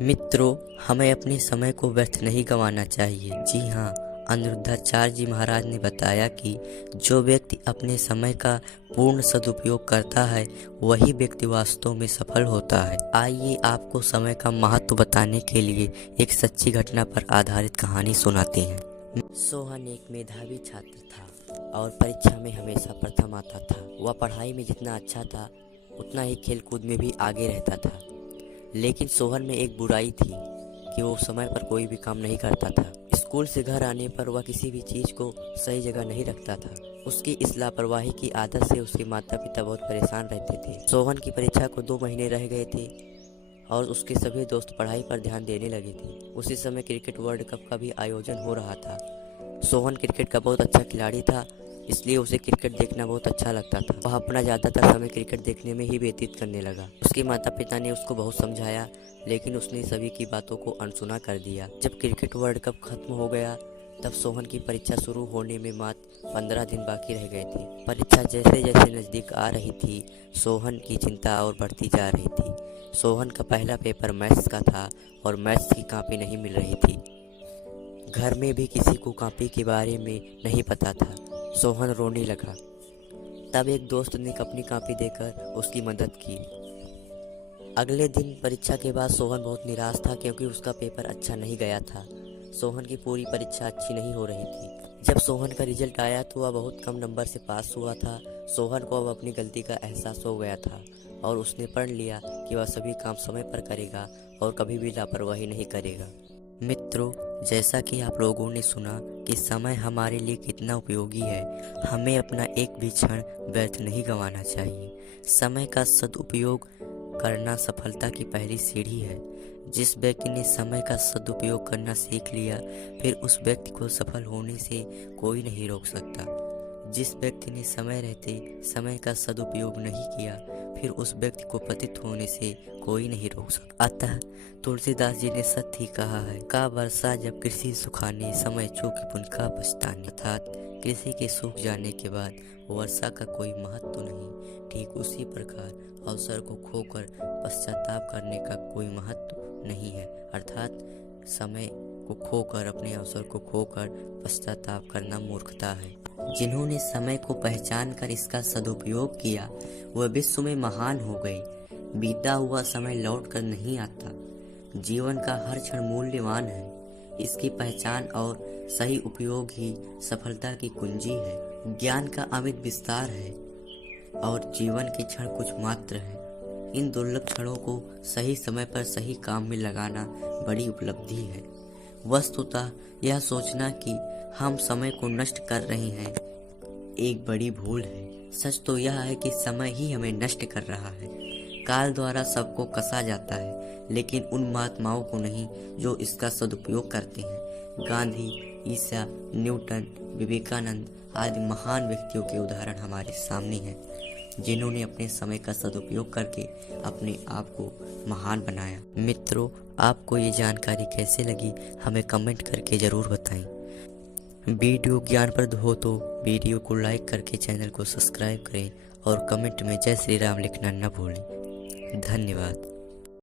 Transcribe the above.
मित्रों, हमें अपने समय को व्यर्थ नहीं गंवाना चाहिए। जी हाँ, अनिरुद्धाचार्य जी महाराज ने बताया कि जो व्यक्ति अपने समय का पूर्ण सदुपयोग करता है वही व्यक्ति वास्तव में सफल होता है। आइए आपको समय का महत्व बताने के लिए एक सच्ची घटना पर आधारित कहानी सुनाते हैं। सोहन एक मेधावी छात्र था और परीक्षा में हमेशा प्रथम आता था। वह पढ़ाई में जितना अच्छा था उतना ही खेलकूद में भी आगे रहता था। लेकिन सोहन में एक बुराई थी कि वो समय पर कोई भी काम नहीं करता था। स्कूल से घर आने पर वह किसी भी चीज़ को सही जगह नहीं रखता था। उसकी इस लापरवाही की आदत से उसके माता पिता बहुत परेशान रहते थे। सोहन की परीक्षा को 2 महीने रह गए थे और उसके सभी दोस्त पढ़ाई पर ध्यान देने लगे थे। उसी समय क्रिकेट वर्ल्ड कप का भी आयोजन हो रहा था। सोहन क्रिकेट का बहुत अच्छा खिलाड़ी था, इसलिए उसे क्रिकेट देखना बहुत अच्छा लगता था। वह अपना ज़्यादातर समय क्रिकेट देखने में ही व्यतीत करने लगा। उसके माता पिता ने उसको बहुत समझाया, लेकिन उसने सभी की बातों को अनसुना कर दिया। जब क्रिकेट वर्ल्ड कप खत्म हो गया तब सोहन की परीक्षा शुरू होने में मात्र 15 दिन बाकी रह गए थे। परीक्षा जैसे जैसे नज़दीक आ रही थी, सोहन की चिंता और बढ़ती जा रही थी। सोहन का पहला पेपर मैथ्स का था और मैथ्स की कॉपी नहीं मिल रही थी। घर में भी किसी को कॉपी के बारे में नहीं पता था। सोहन रोने लगा। तब एक दोस्त ने अपनी कॉपी देकर उसकी मदद की। अगले दिन परीक्षा के बाद सोहन बहुत निराश था क्योंकि उसका पेपर अच्छा नहीं गया था। सोहन की पूरी परीक्षा अच्छी नहीं हो रही थी। जब सोहन का रिजल्ट आया तो वह बहुत कम नंबर से पास हुआ था। सोहन को अब अपनी गलती का एहसास हो गया था और उसने पढ़ लिया कि वह सभी काम समय पर करेगा और कभी भी लापरवाही नहीं करेगा। मित्रों, जैसा कि आप लोगों ने सुना कि समय हमारे लिए कितना उपयोगी है, हमें अपना एक भी क्षण व्यर्थ नहीं गंवाना चाहिए। समय का सदुपयोग करना सफलता की पहली सीढ़ी है। जिस व्यक्ति ने समय का सदुपयोग करना सीख लिया, फिर उस व्यक्ति को सफल होने से कोई नहीं रोक सकता। जिस व्यक्ति ने समय रहते समय का सदुपयोग नहीं किया, फिर उस व्यक्ति को पतित होने से कोई नहीं रोक सकता। अतः तुलसीदास जी ने सत्य ही कहा है, का वर्षा जब कृषि सुखाने, समय चूक पुनका पछताने। अर्थात कृषि के सूख जाने के बाद वर्षा का कोई महत्व नहीं। ठीक उसी प्रकार अवसर को खोकर पश्चाताप करने का कोई महत्व नहीं है। अर्थात समय को खोकर, अपने अवसर को खोकर पश्चाताप करना मूर्खता है। जिन्होंने समय को पहचान कर इसका सदुपयोग किया वह विश्व में महान हो गए। बीता हुआ समय लौट कर नहीं आता। जीवन का हर क्षण मूल्यवान है। इसकी पहचान और सही उपयोग ही सफलता की कुंजी है। ज्ञान का अमित विस्तार है और जीवन के क्षण कुछ मात्र है। इन दुर्लभ क्षणों को सही समय पर सही काम में लगाना बड़ी उपलब्धि है। वस्तुतः यह सोचना कि हम समय को नष्ट कर रहे हैं एक बड़ी भूल है। सच तो यह है कि समय ही हमें नष्ट कर रहा है। काल द्वारा सबको कसा जाता है, लेकिन उन महात्माओं को नहीं जो इसका सदुपयोग करते हैं। गांधी, ईसा, न्यूटन, विवेकानंद आदि महान व्यक्तियों के उदाहरण हमारे सामने हैं, जिन्होंने अपने समय का सदुपयोग करके अपने आप को महान बनाया। मित्रों, आपको ये जानकारी कैसे लगी हमें कमेंट करके ज़रूर बताएं। वीडियो ज्ञानप्रद हो तो वीडियो को लाइक करके चैनल को सब्सक्राइब करें और कमेंट में जय श्री राम लिखना न भूलें। धन्यवाद।